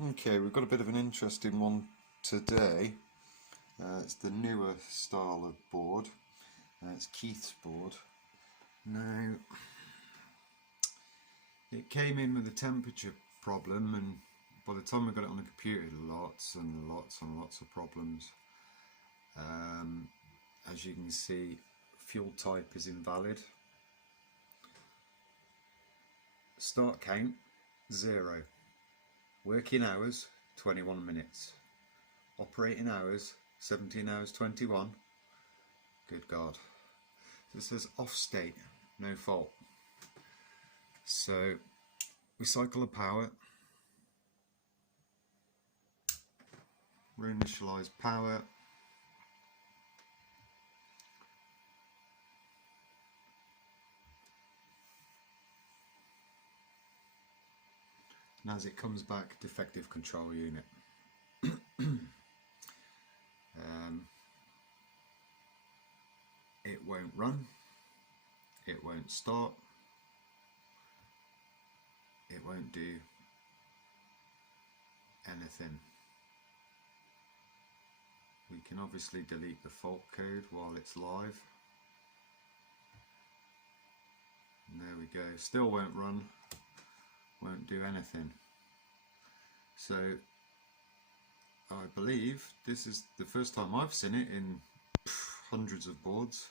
Okay, we've got a bit of an interesting one today. It's the newer style of board. It's Keith's board. Now, it came in with a temperature problem, and by the time I got it on the computer, it had lots and lots and lots of problems. As you can see, fuel type is invalid. Start count 0. Working hours 21 minutes. Operating hours 17 hours 21. Good God. So it says off state, no fault. So we cycle the power, reinitialize power, and as it comes back, defective control unit. It won't run, it won't start, it won't do anything. We can obviously delete the fault code while it's live. And there we go, still won't run, won't do anything. So I believe this is the first time I've seen it in hundreds of boards,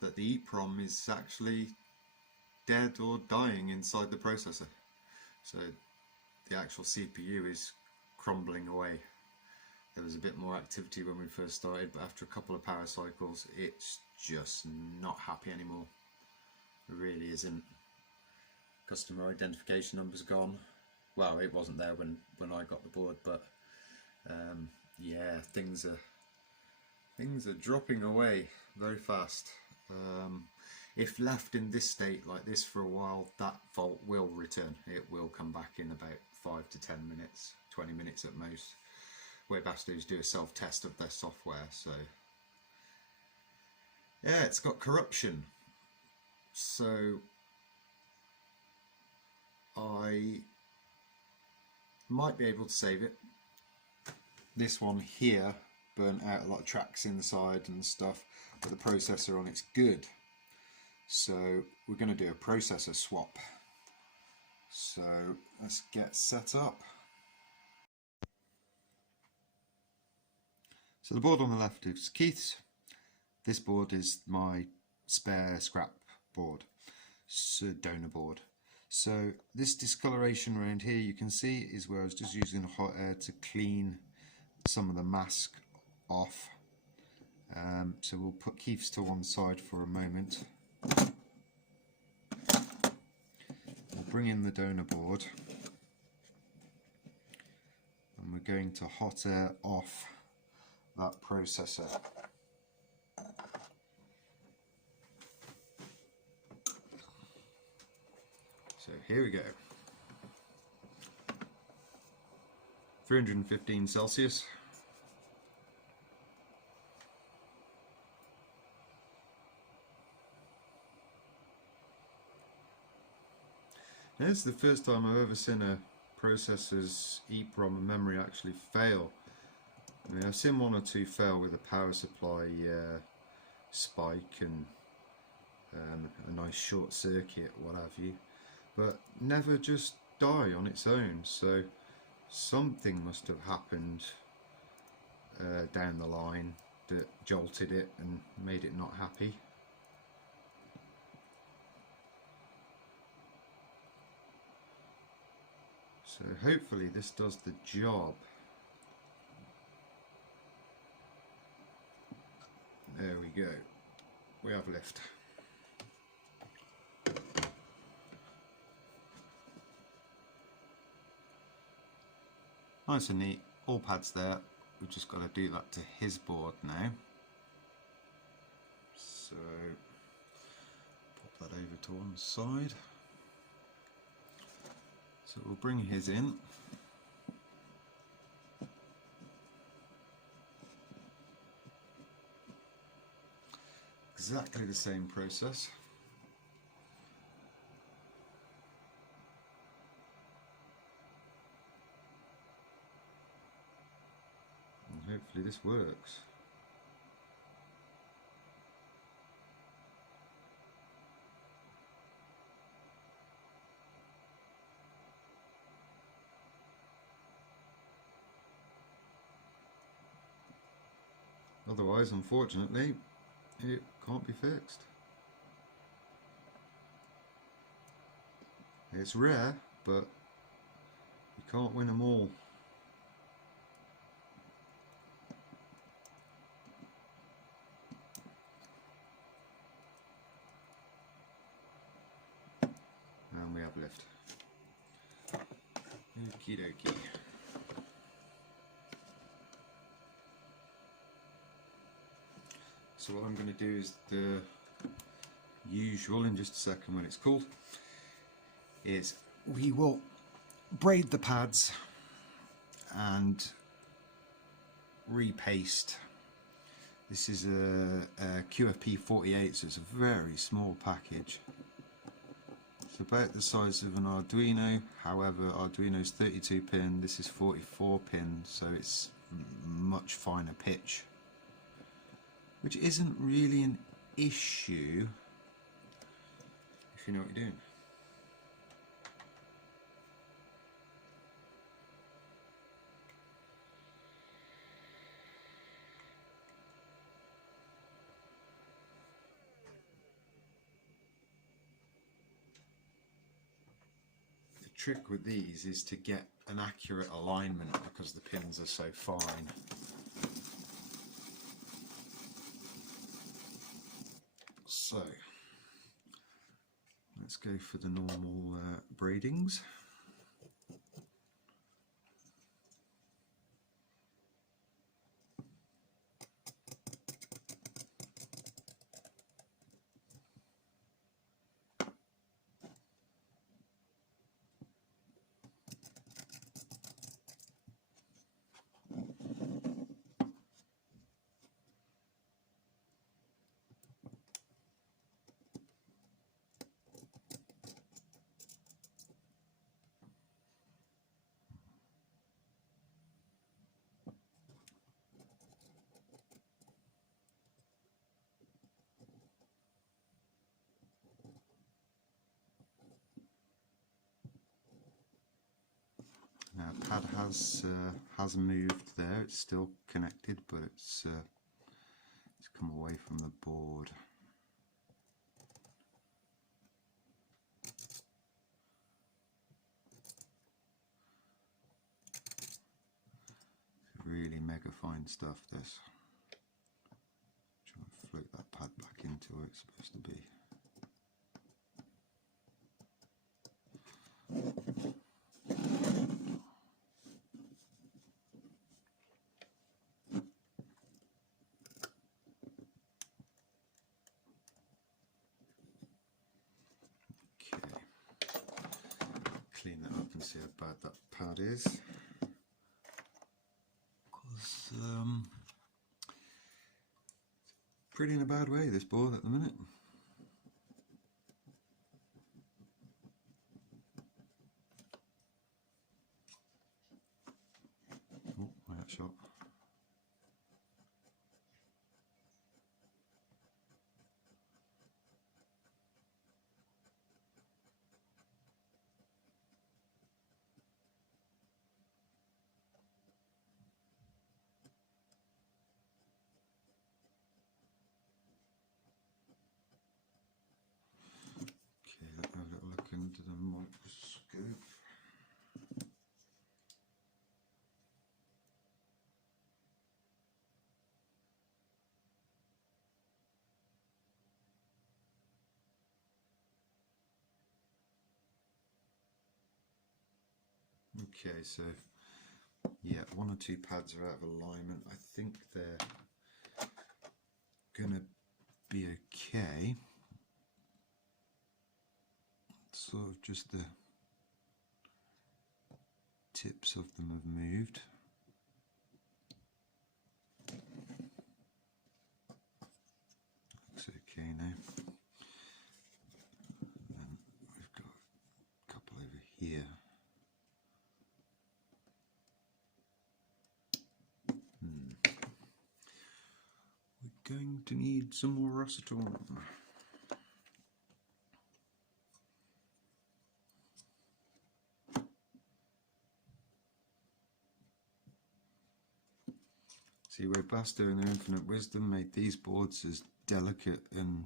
that the EEPROM is actually dead or dying inside the processor. So the actual CPU is crumbling away. There was a bit more activity when we first started, but after a couple of power cycles it's just not happy anymore. It really isn't. Customer identification number's gone. Well, it wasn't there when I got the board, but yeah, things are dropping away very fast. If left in this state like this for a while, that fault will return. It will come back in about 5 to 10 minutes, 20 minutes at most. What I have to do is do a self-test of their software. So yeah, it's got corruption. So I might be able to save it. This one here burnt out a lot of tracks inside and stuff, but the processor on it's good. So we're going to do a processor swap. So let's get set up. So the board on the left is Keith's. This board is my spare scrap board, so donor board. So this discoloration around here you can see is where I was just using hot air to clean some of the mask off. So we'll put Keith's to one side for a moment. We'll bring in the donor board and we're going to hot air off that processor. So here we go. 315 Celsius. Now, this is the first time I've ever seen a processor's EEPROM memory actually fail. I mean, I've seen one or two fail with a power supply spike and a nice short circuit, what have you, but never just die on its own. So something must have happened down the line that jolted it and made it not happy. So hopefully this does the job. There we go. We have lift. Nice and neat. All pads there. We've just got to do that to his board now. So pop that over to one side. So we'll bring his in. Exactly the same process. Hopefully this works. Otherwise, unfortunately, it can't be fixed. It's rare, but you can't win them all. And we have lift. Okie dokie. So what I'm going to do is the usual in just a second when it's cooled, is we will braid the pads and repaste. This is a QFP 48, so it's a very small package. It's about the size of an Arduino, however Arduino's 32 pin, this is 44 pin, so it's much finer pitch, which isn't really an issue if you know what you're doing. The trick with these is to get an accurate alignment because the pins are so fine. So let's go for the normal braidings. Now pad has moved there. It's still connected, but it's come away from the board. Really mega fine stuff, this. Try and float that pad back into where it's supposed to be. Okay. Clean that up and see how bad that pad is. Because pretty in a bad way, this board at the minute. Oh, that shot. Okay, let's have a little look into the microscope. Okay, so yeah, one or two pads are out of alignment. I think they're gonna be okay. Sort of just the tips of them have moved. Looks okay now. And then we've got a couple over here. going to need some more acetone. See, where Basto in their infinite wisdom made these boards as delicate and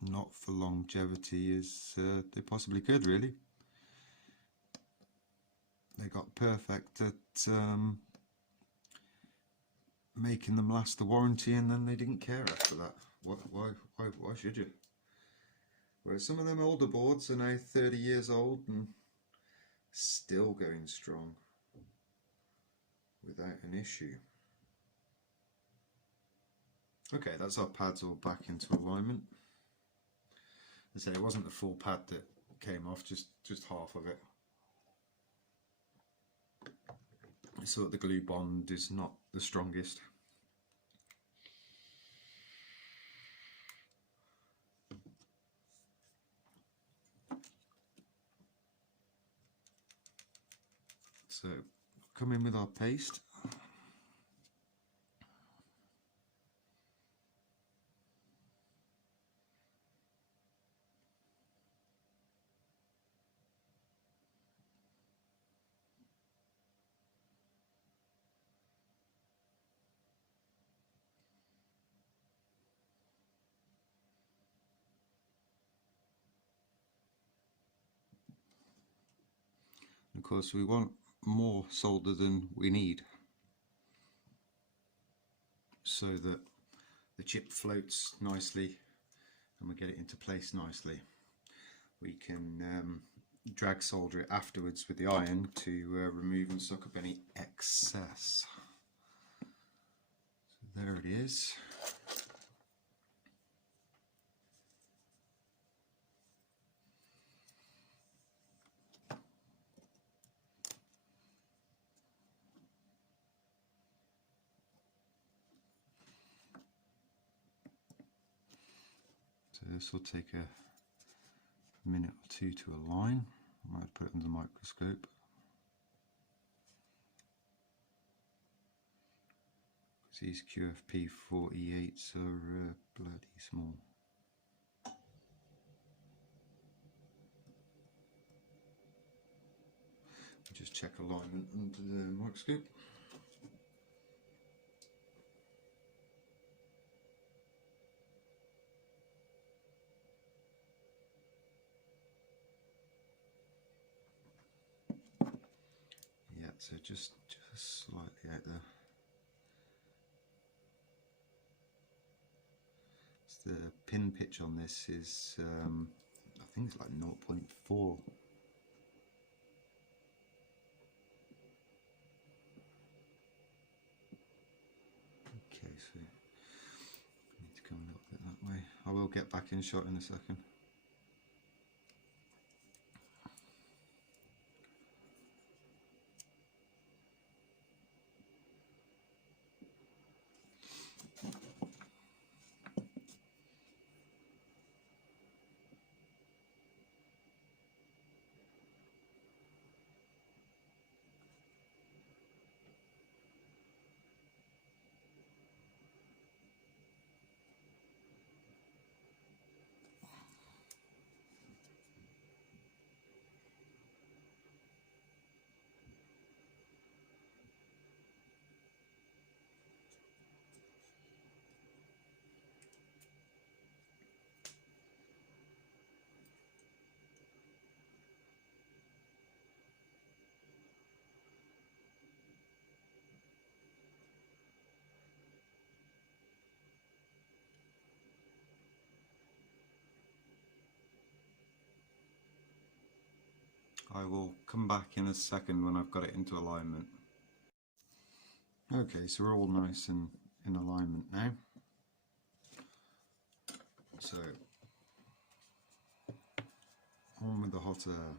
not for longevity as they possibly could, really. They got perfect at making them last the warranty, and then they didn't care after that. Why should you? Whereas some of them older boards are now 30 years old and still going strong without an issue. Okay, that's our pads all back into alignment. As I say, it wasn't the full pad that came off, just half of it. So the glue bond is not the strongest. So come in with our paste. Of course, we want more solder than we need, so that the chip floats nicely and we get it into place nicely. We can drag solder it afterwards with the iron to remove and suck up any excess. So there it is. So this will take a minute or two to align. I might put it under the microscope. These QFP 48s are bloody small. Just check alignment under the microscope. Yeah, so just slightly out there. So the pin pitch on this is, I think it's like 0.4. Okay, so I need to come a little bit that way. I will get back in shot in a second. I will come back in a second when I've got it into alignment. Okay, so we're all nice and in alignment now. So, on with the hot air.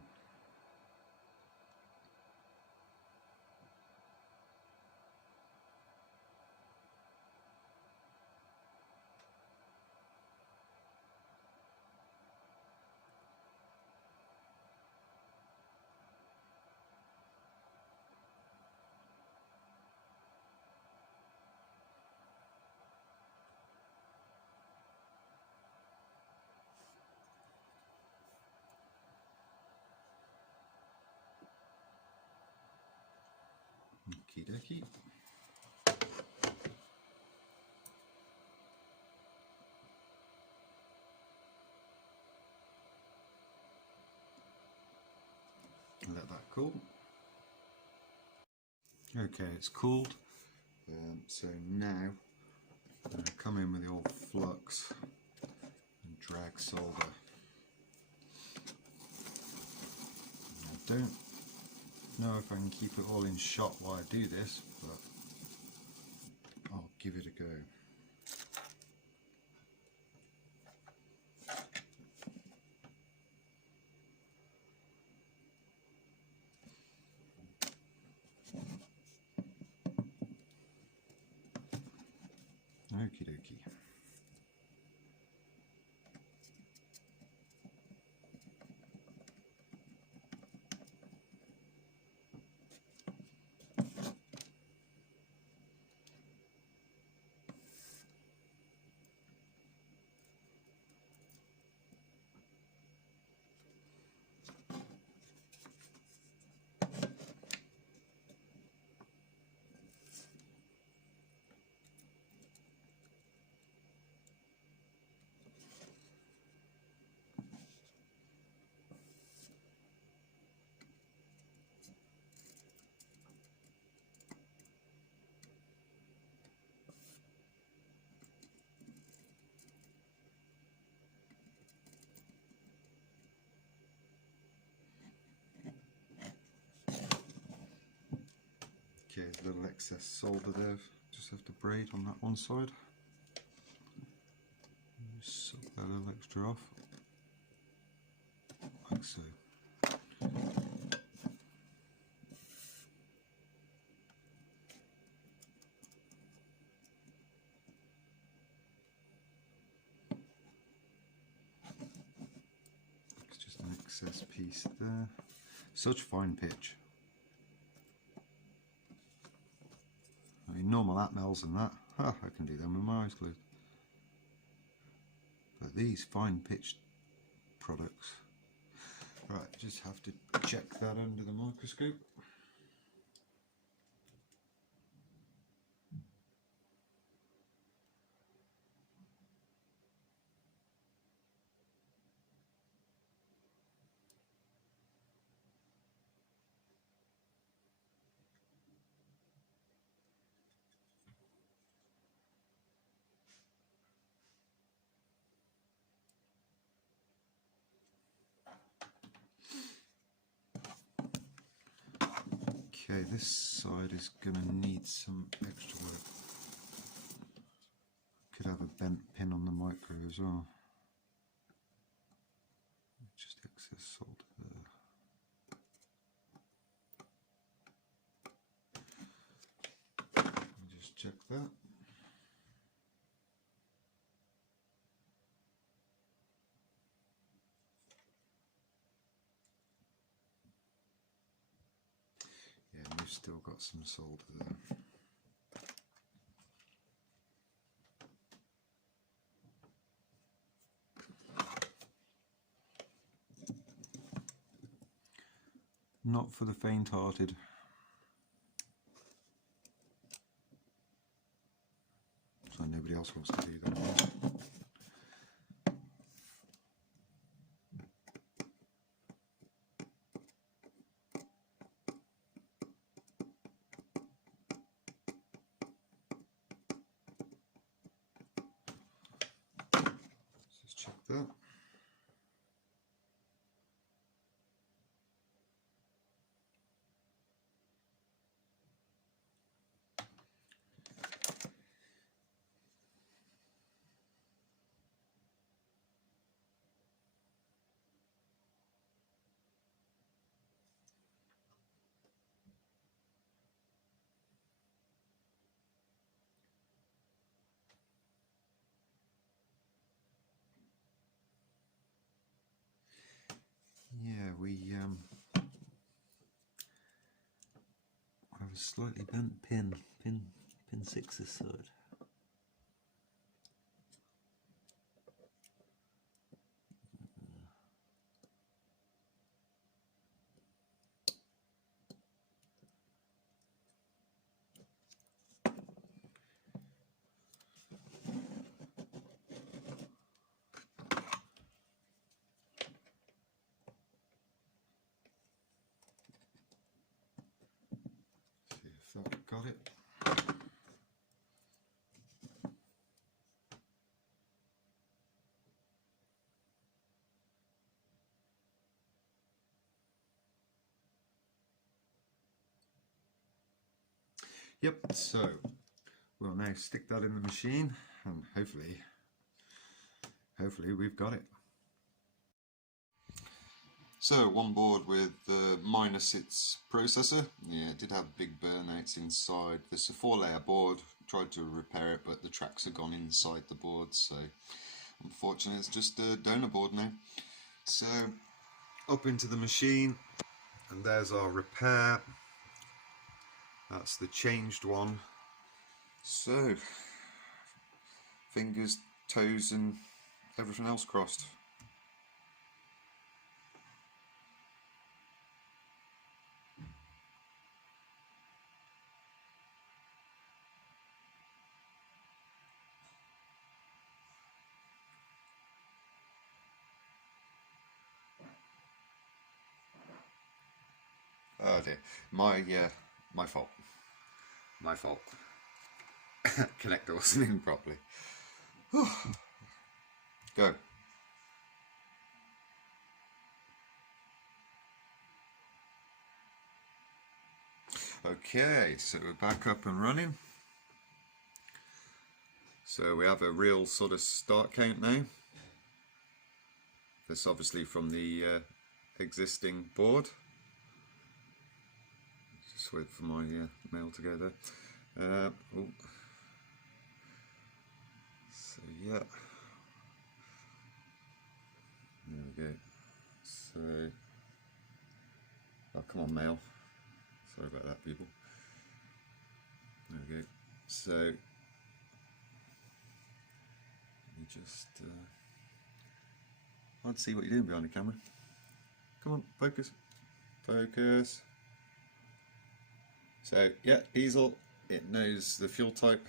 Okie dokie. Let that cool. Okay, it's cooled. So now I'm going to come in with the old flux and drag solder. I don't know if I can keep it all in shot while I do this, but I'll give it a go. Okie dokie. Okay, a little excess solder there. Just have to braid on that one side. Just suck that little extra off, like so. It's just an excess piece there. Such fine pitch. I mean, normal Atmels and that, I can do them with my eyes closed. But these fine pitched products, right, just have to check that under the microscope. Okay, this side is going to need some extra work. Could have a bent pin on the micro as well. Just excess solder there. Just check that. Yeah, and we've still got some solder there. Not for the faint-hearted. So nobody else wants to do that. Let's just check that. Yeah, we have a slightly bent pin 6 this side. of it. Yep, so we'll now stick that in the machine and hopefully we've got it. So one board with minus its processor. Yeah, it did have big burnouts inside. This is a 4-layer board. Tried to repair it, but the tracks have gone inside the board, so unfortunately it's just a donor board now. So up into the machine, and there's our repair. That's the changed one. So fingers, toes and everything else crossed. Oh dear, my fault. My fault. Connector wasn't in properly. Go. Okay, so we're back up and running. So we have a real sort of start count now. This obviously from the existing board. Just wait for my mail to go there. Oh. So yeah, there we go. So, oh come on mail. Sorry about that, people. There we go. So let me just I'd see what you're doing behind the camera. Come on, focus. Focus. So yeah, diesel, it knows the fuel type,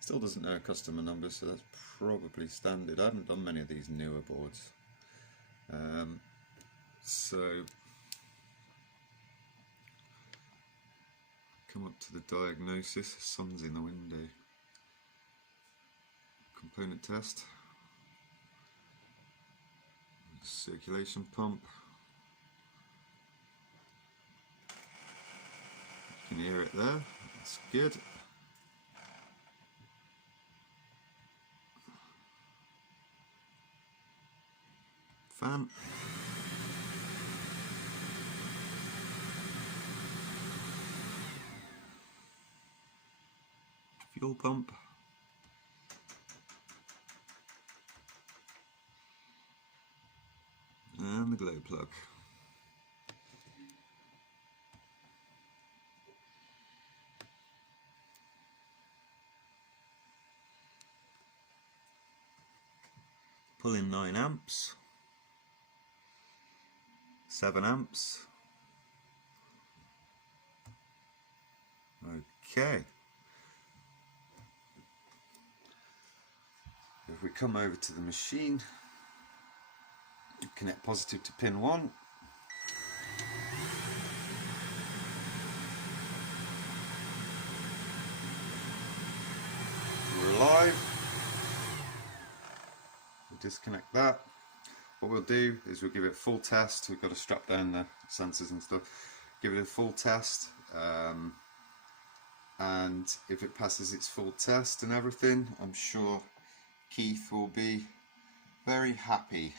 still doesn't know a customer number, so that's probably standard. I haven't done many of these newer boards. So come up to the diagnosis, sun's in the window. Component test. Circulation pump. You can hear it there, that's good. Fan. Fuel pump. And the glow plug. Pulling 9 amps, 7 amps. Okay. If we come over to the machine, connect positive to pin 1. We're live. Disconnect that. What we'll do is we'll give it a full test. We've got to strap down the sensors and stuff. Give it a full test, and if it passes its full test and everything, I'm sure Keith will be very happy.